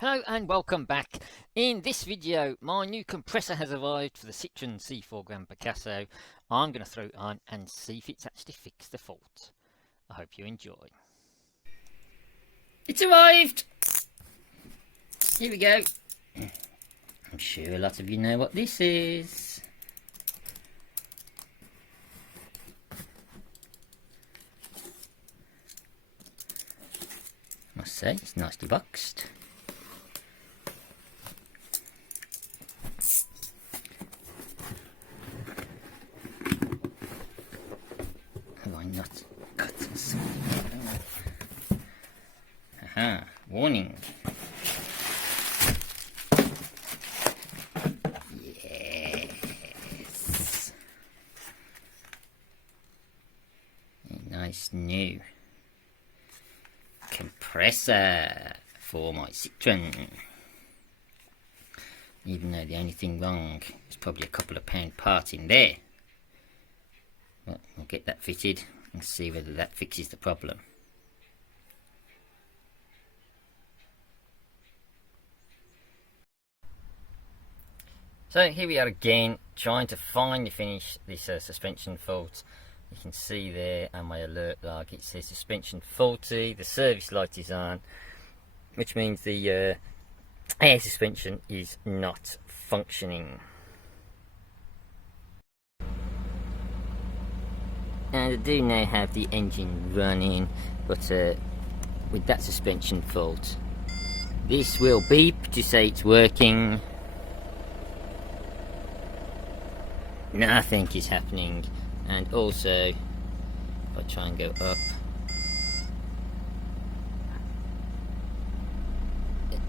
Hello and welcome back. In this video, my new compressor has arrived for the Citroen C4 Grand Picasso. I'm going to throw it on and see if it's actually fixed the fault. I hope you enjoy. It's arrived! Here we go. I'm sure a lot of you know what this is. Must say, it's nicely boxed. Have I not got something? Aha, warning. Yes. A nice new compressor for my Citroen. Even though the only thing wrong is probably a couple of pound part in there. But we'll get that fitted and see whether that fixes the problem. So here we are again, trying to finally finish this suspension fault. You can see there on my alert log it says suspension faulty, the service light is on, which means the air suspension is not functioning. And I do now have the engine running, but with that suspension fault, this will beep to say it's working. Nothing is happening, and also if I try and go up,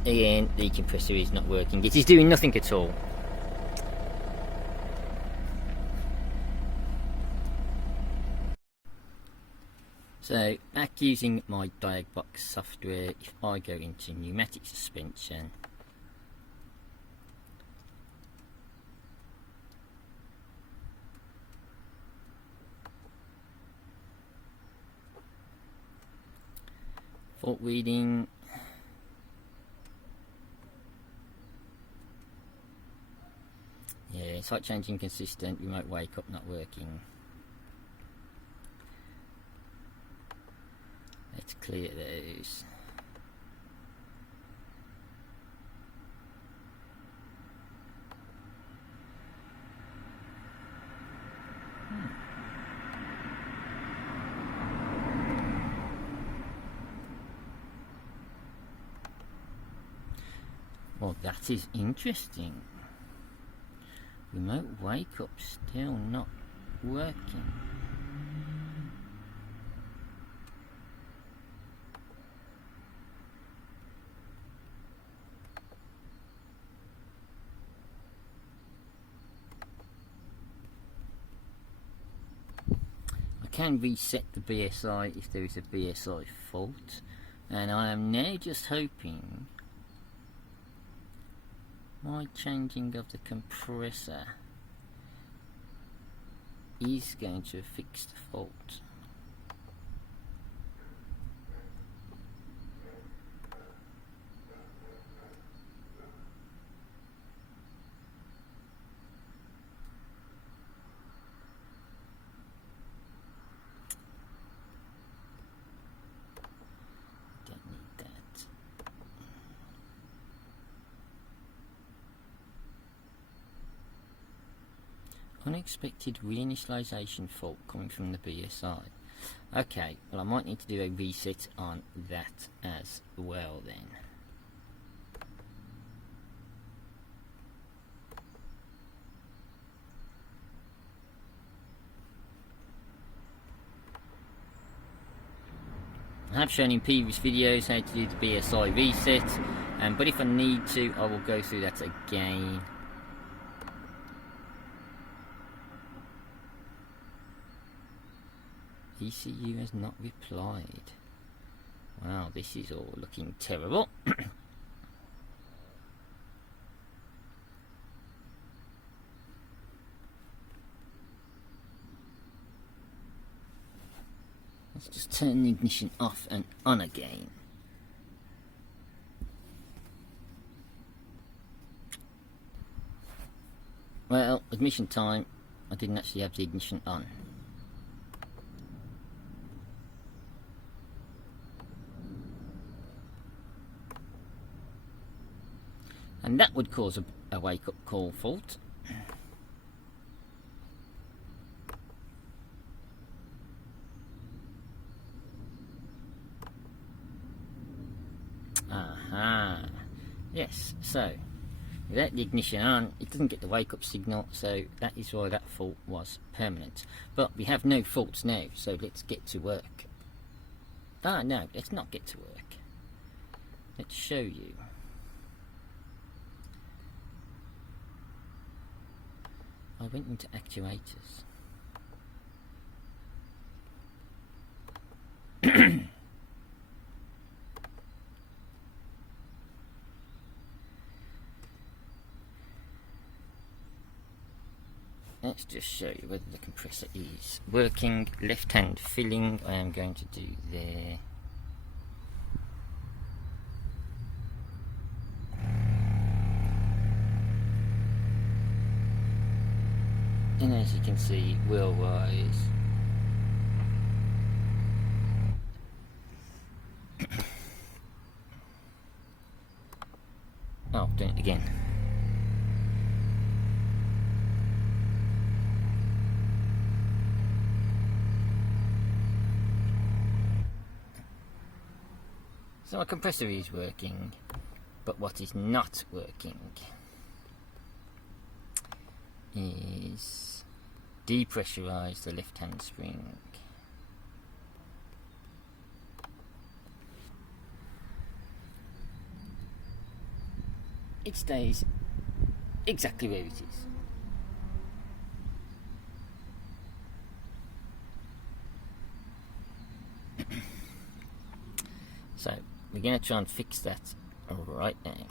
again the compressor is not working. It is doing nothing at all. So back using my Diagnosing software, if I go into pneumatic suspension, fault reading, yeah, site change inconsistent, remote wake up not working. Let's clear those. Well, that is interesting. Remote wake up still not working. I can reset the BSI if there is a BSI fault, and I am now just hoping my changing of the compressor is going to fix the fault. Don't need that. Unexpected reinitialization fault coming from the BSI. Okay, well I might need to do a reset on that as well then. I have shown in previous videos how to do the BSI reset, but if I need to, I will go through that again. ECU has not replied. Wow, this is all looking terrible. Let's just turn the ignition off and on again. of mission time, I didn't actually have the ignition on. And that would cause a wake-up call fault. Aha. Yes, so without the ignition on, it doesn't get the wake-up signal, so that is why that fault was permanent. But we have no faults now, so let's get to work. Ah, no, let's not get to work. Let's show you. I went into actuators. Let's just show you whether the compressor is working. Left hand filling I am going to do there. And as you can see, wheel wise, oh, doing it again. So my compressor is working, but what is not working is depressurize the left hand spring. It stays exactly where it is. So we're going to try and fix that right now.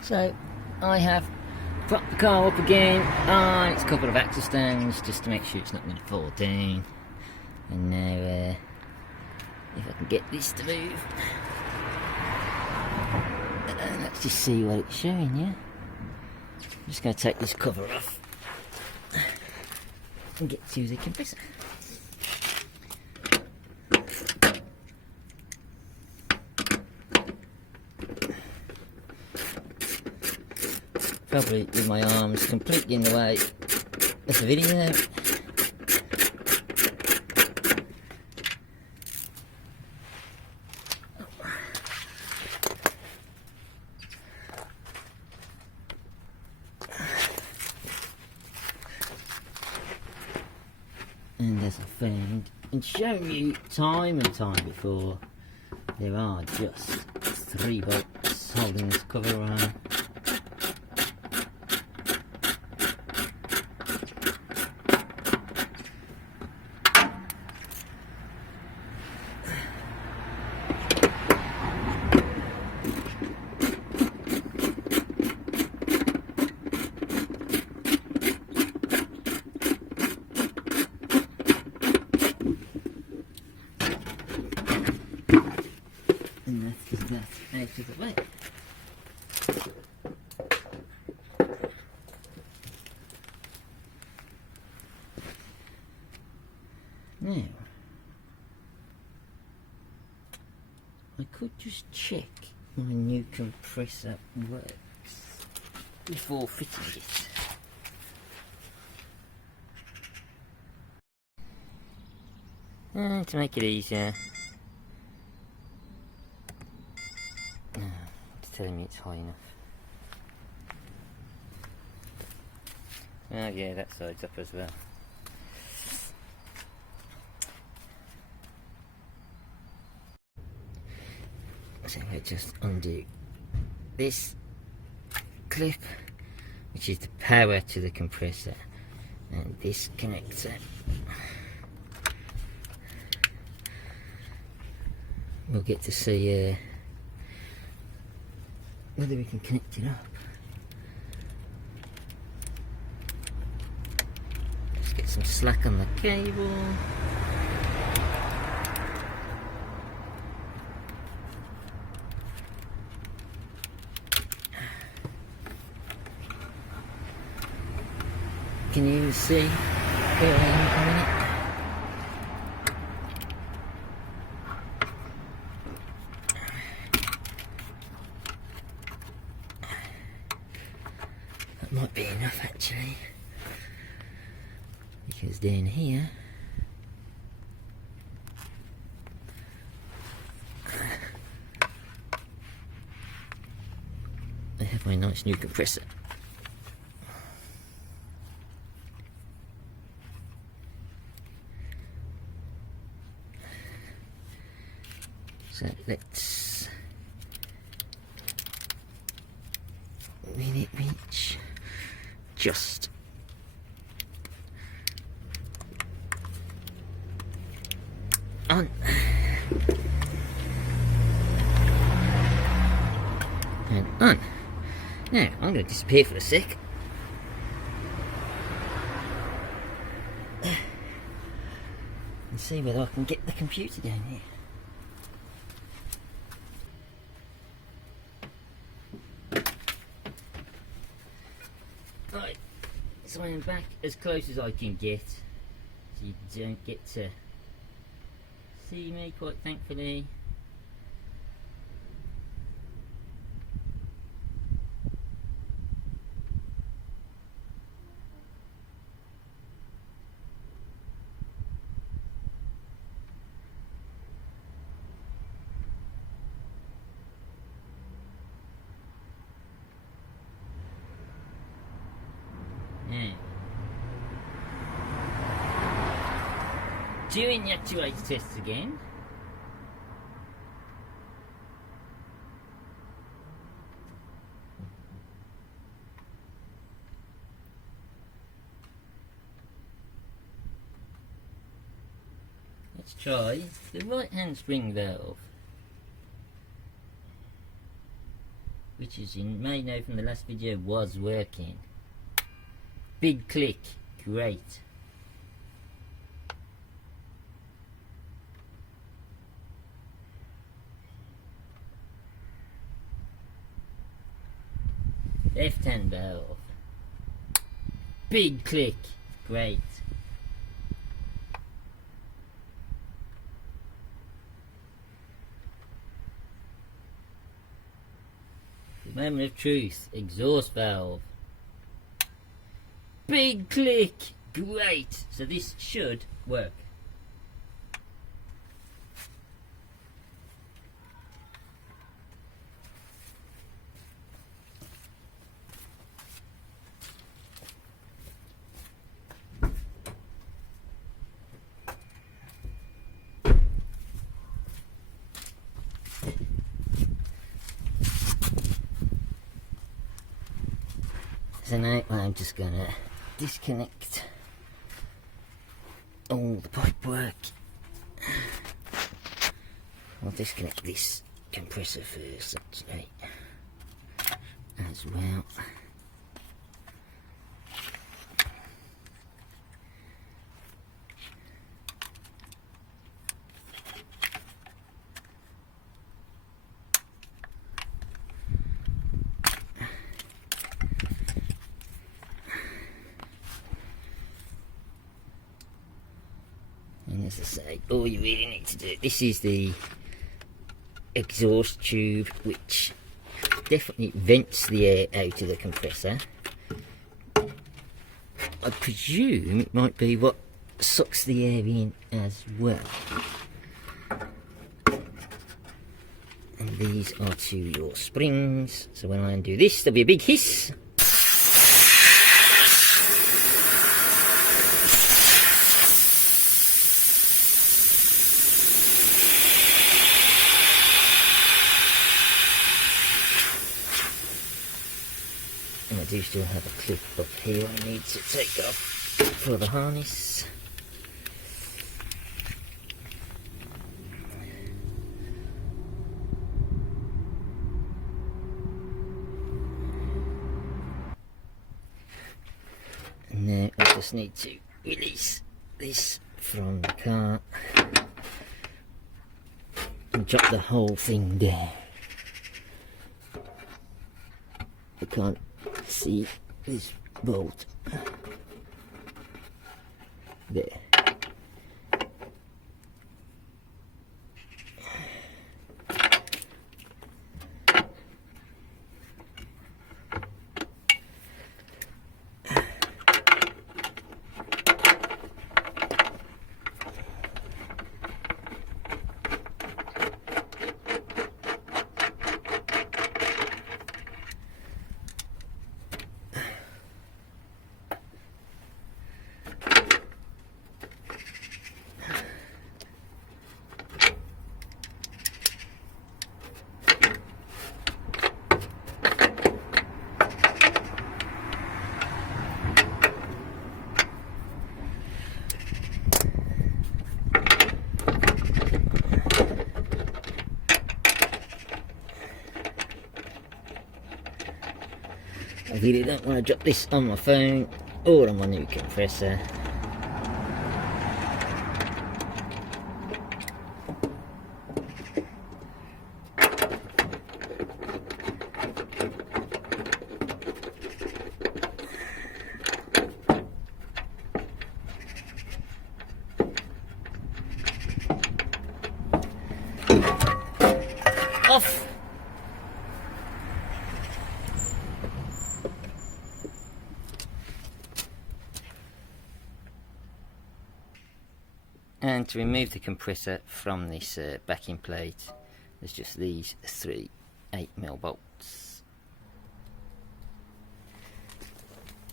So I have propped the car up again on its couple of axle stands just to make sure it's not going to fall down. And now if I can get this to move, let's just see what it's showing. Yeah, I'm just going to take this cover off and get to the compressor. Probably with my arms completely in the way of the video. And as I found and shown you time and time before, there are just 3 bolts holding this cover on. And that's that out of the way. Now, I could just check my new compressor works before fitting it. And to make it easier, it's telling me it's high enough. Oh yeah, that side's up as well. So I just undo this clip, which is the power to the compressor, and this connector. We'll get to see whether we can connect it up. Let's get some slack on the cable. can even see where I am on it. That might be enough actually, because down here I have my nice new compressor. So let's minute reach just on. And on. Now I'm going to disappear for a sec. And see whether I can get the computer down here. Right, so I'm back as close as I can get, so you don't get to see me, quite thankfully. Doing the actuator tests again. Let's try the right hand spring valve, which, as you may know from the last video, was working. Big click, great. Left hand valve, big click, great. The moment of truth, exhaust valve, big click, great. So this should work. So now I'm just gonna disconnect all the pipe work. I'll disconnect this compressor first, actually, as well. And as I say, all you really need to do, this is the exhaust tube which definitely vents the air out of the compressor. I presume it might be what sucks the air in as well. And these are to your springs, so when I undo this there'll be a big hiss. And I do still have a clip up here I need to take off for the harness. And now I just need to release this from the car and drop the whole thing down. I can't see this bolt. I really don't want to drop this on my phone or on my new compressor. Off! And to remove the compressor from this backing plate, there's just these 3 8mm bolts.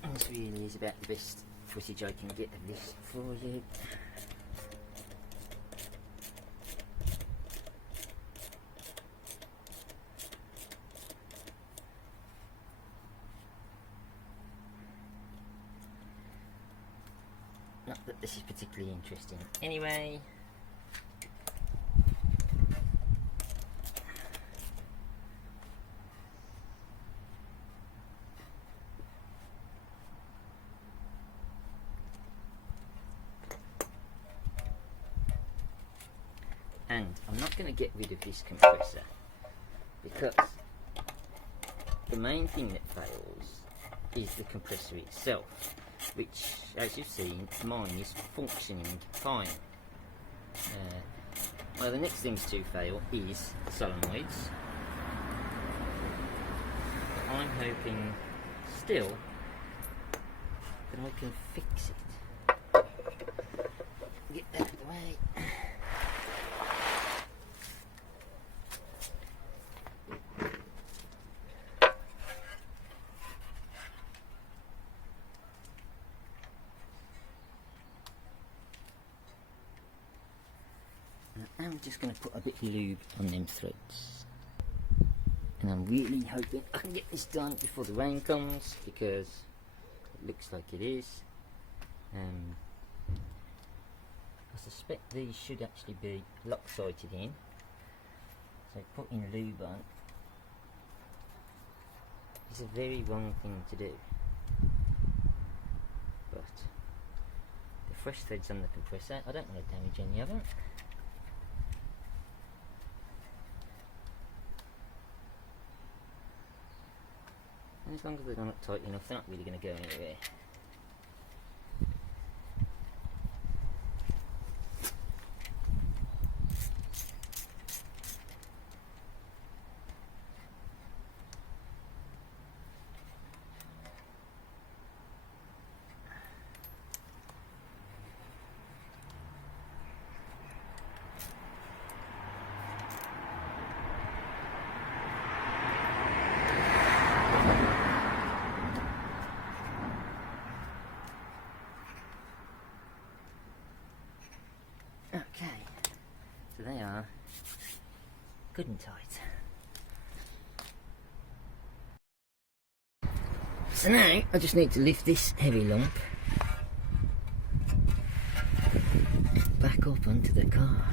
And this really is about the best footage I can get of this for you. Not that this is particularly interesting anyway. And I'm not going to get rid of this compressor because the main thing that fails is the compressor itself, which, as you've seen, mine is functioning fine. Well, the next things to fail is the solenoids. I'm hoping still that I can fix it. Get that out of the way. I'm just going to put a bit of lube on them threads, and I'm really hoping I can get this done before the rain comes, because it looks like it is. I suspect these should actually be lopsided in, so putting lube on is a very wrong thing to do, but the fresh threads on the compressor, I don't want to damage any of them. And as long as they're not tight enough, they're not really going to go anywhere. Okay, so they are good and tight. So now I just need to lift this heavy lump back up onto the car.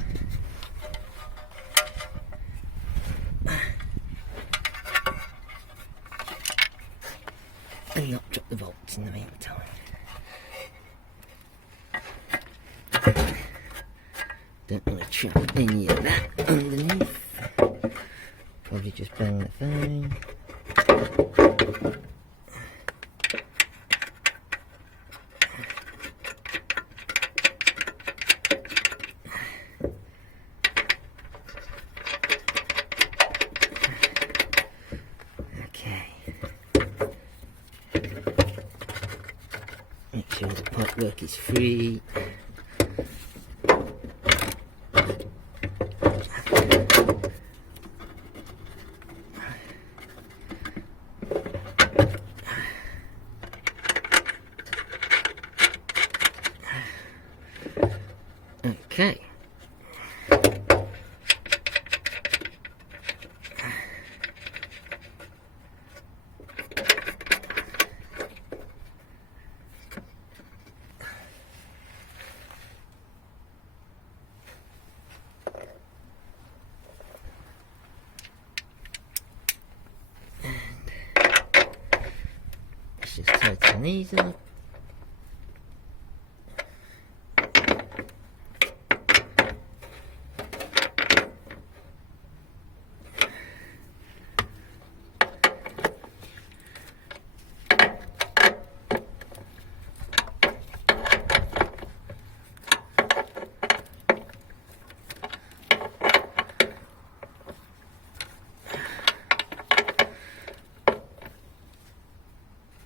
And not drop the bolts in the meantime. Don't want to trap any of that underneath. Probably just bang the phone. Okay. Make sure the pipework is free. Okay. these up.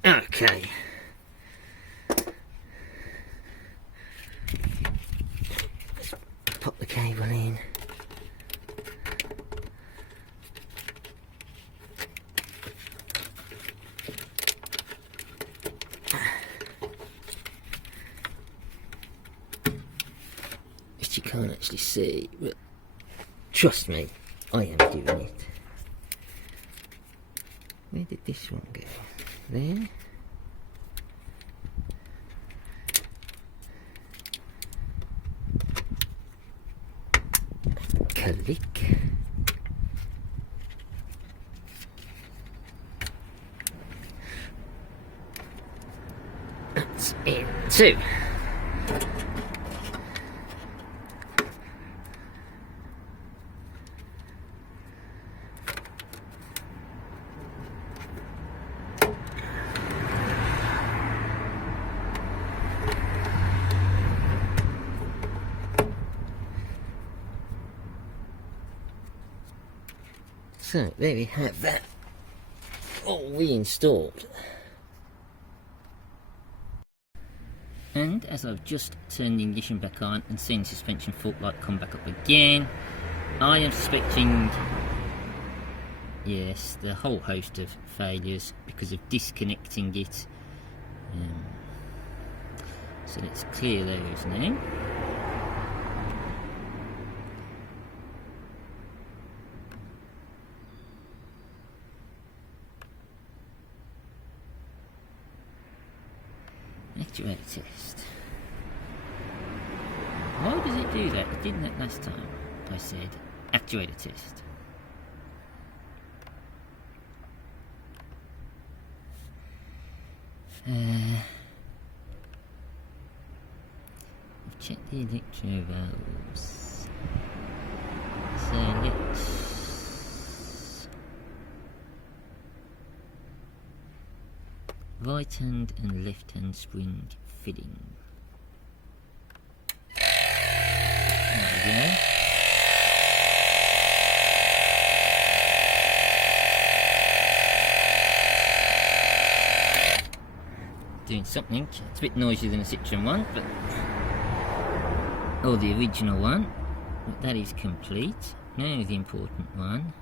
Okay. Let's pop the cable in. Which you can't actually see, but trust me, I am doing it. Where did this one go? There. Click. That's in two. So there we have that all reinstalled. And as I've just turned the ignition back on and seen the suspension fault light come back up again, I am suspecting, yes, the whole host of failures because of disconnecting it. So let's clear those now. Actuator test. Why does it do that? It didn't that last time. I said actuator test. I've checked the electro valves. So let's right hand and left hand spring fitting. There we go. Doing something. It's a bit noisier than a Citroen one, but or the original one. But that is complete. Now the important one.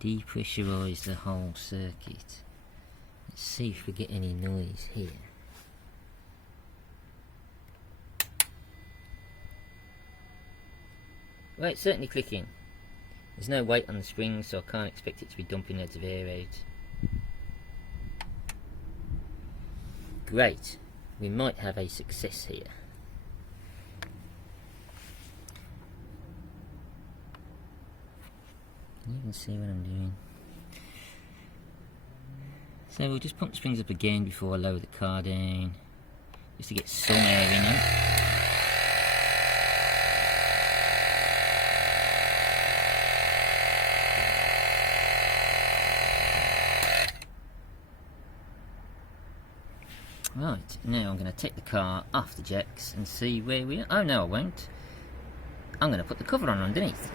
Depressurise the whole circuit. Let's see if we get any noise here. Well, it's certainly clicking. There's no weight on the springs, so I can't expect it to be dumping loads of air out. Great. We might have a success here. You can see what I'm doing. So we'll just pump the springs up again before I lower the car down, just to get some air in it. Right, now I'm going to take the car off the jacks and see where we are. Oh no, I won't. I'm going to put the cover on underneath.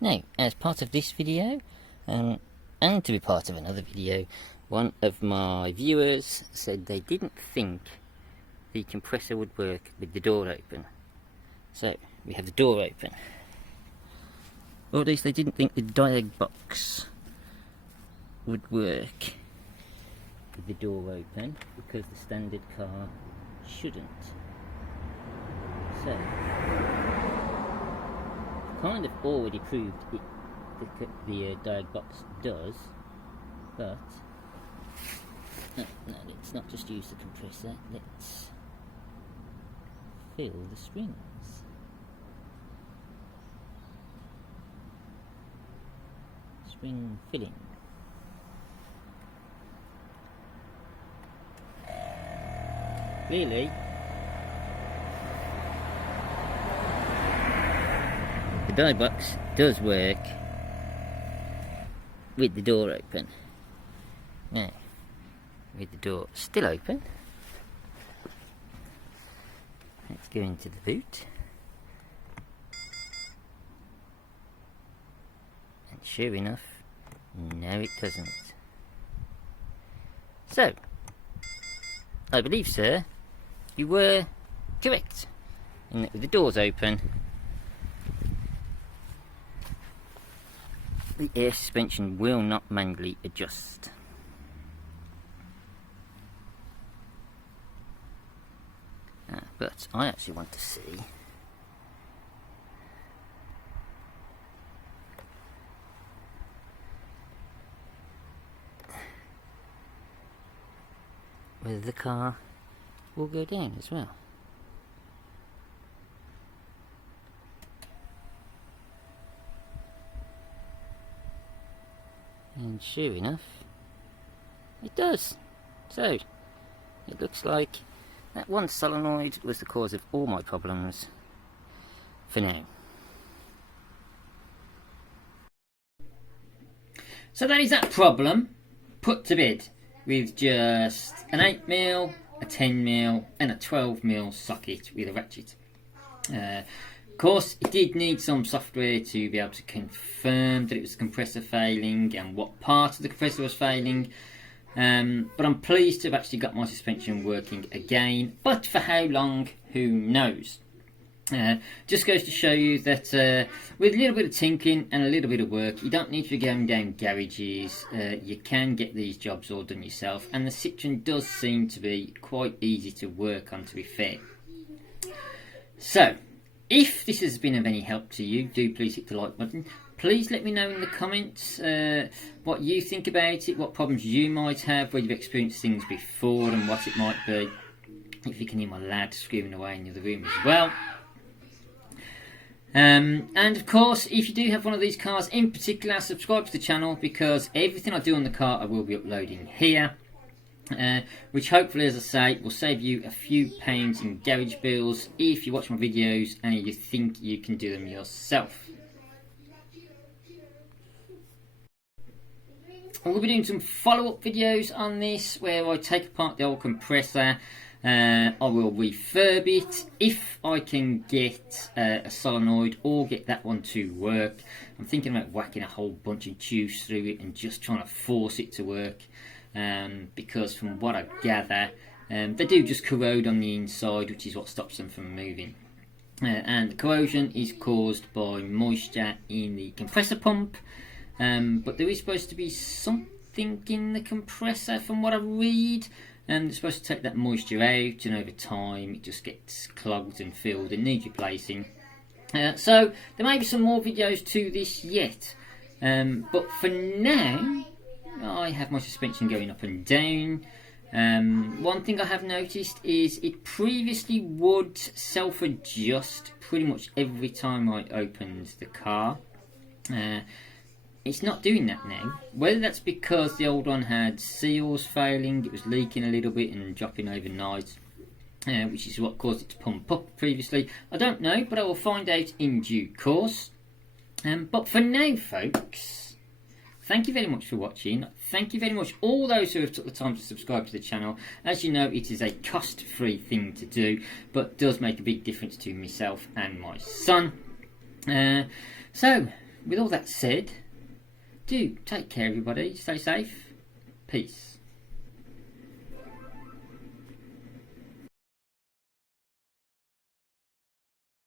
Now, as part of this video, and to be part of another video, one of my viewers said they didn't think the compressor would work with the door open. So, we have the door open. Or at least they didn't think the diag box would work with the door open, because the standard car shouldn't. So, kind of already proved it, the diag box does, but no, let's not just use the compressor, let's fill the springs. spring filling. Really, the die box does work with the door open. Now, with the door still open, let's go into the boot. And sure enough, no it doesn't. So, I believe, sir, you were correct in that with the doors open, the air suspension will not manually adjust. But I actually want to see whether the car will go down as well. And sure enough, it does. So, it looks like that one solenoid was the cause of all my problems for now. So that is that problem put to bed with just an 8mm, a 10mm and a 12mm socket with a ratchet. Of course, it did need some software to be able to confirm that it was the compressor failing and what part of the compressor was failing. But I'm pleased to have actually got my suspension working again. But for how long, who knows? Just goes to show you that with a little bit of tinkering and a little bit of work, you don't need to be going down garages. You can get these jobs all done yourself, and the Citroen does seem to be quite easy to work on, to be fair. So, if this has been of any help to you, do please hit the like button. Please let me know in the comments what you think about it, what problems you might have, where you've experienced things before and what it might be. If you can hear my lad screaming away in the other room as well. And of course, if you do have one of these cars in particular, subscribe to the channel, because everything I do on the car I will be uploading here. Which hopefully, as I say, will save you a few pounds in garage bills if you watch my videos and you think you can do them yourself. I will be doing some follow-up videos on this where I take apart the old compressor. I will refurb it if I can get a solenoid or get that one to work. I'm thinking about whacking a whole bunch of tubes through it and just trying to force it to work. Because from what I gather, they do just corrode on the inside, which is what stops them from moving. And the corrosion is caused by moisture in the compressor pump. But there is supposed to be something in the compressor from what I read. It's supposed to take that moisture out, and over time it just gets clogged and filled and needs replacing. So there may be some more videos to this yet. But for now, I have my suspension going up and down. One thing I have noticed is it previously would self-adjust pretty much every time I opened the car. It's not doing that now. Whether that's because the old one had seals failing, it was leaking a little bit and dropping overnight, which is what caused it to pump up previously, I don't know, but I will find out in due course. But for now, folks, thank you very much for watching. Thank you very much all those who have took the time to subscribe to the channel. As you know, it is a cost-free thing to do, but does make a big difference to myself and my son. So, with all that said, do take care, everybody. Stay safe. Peace.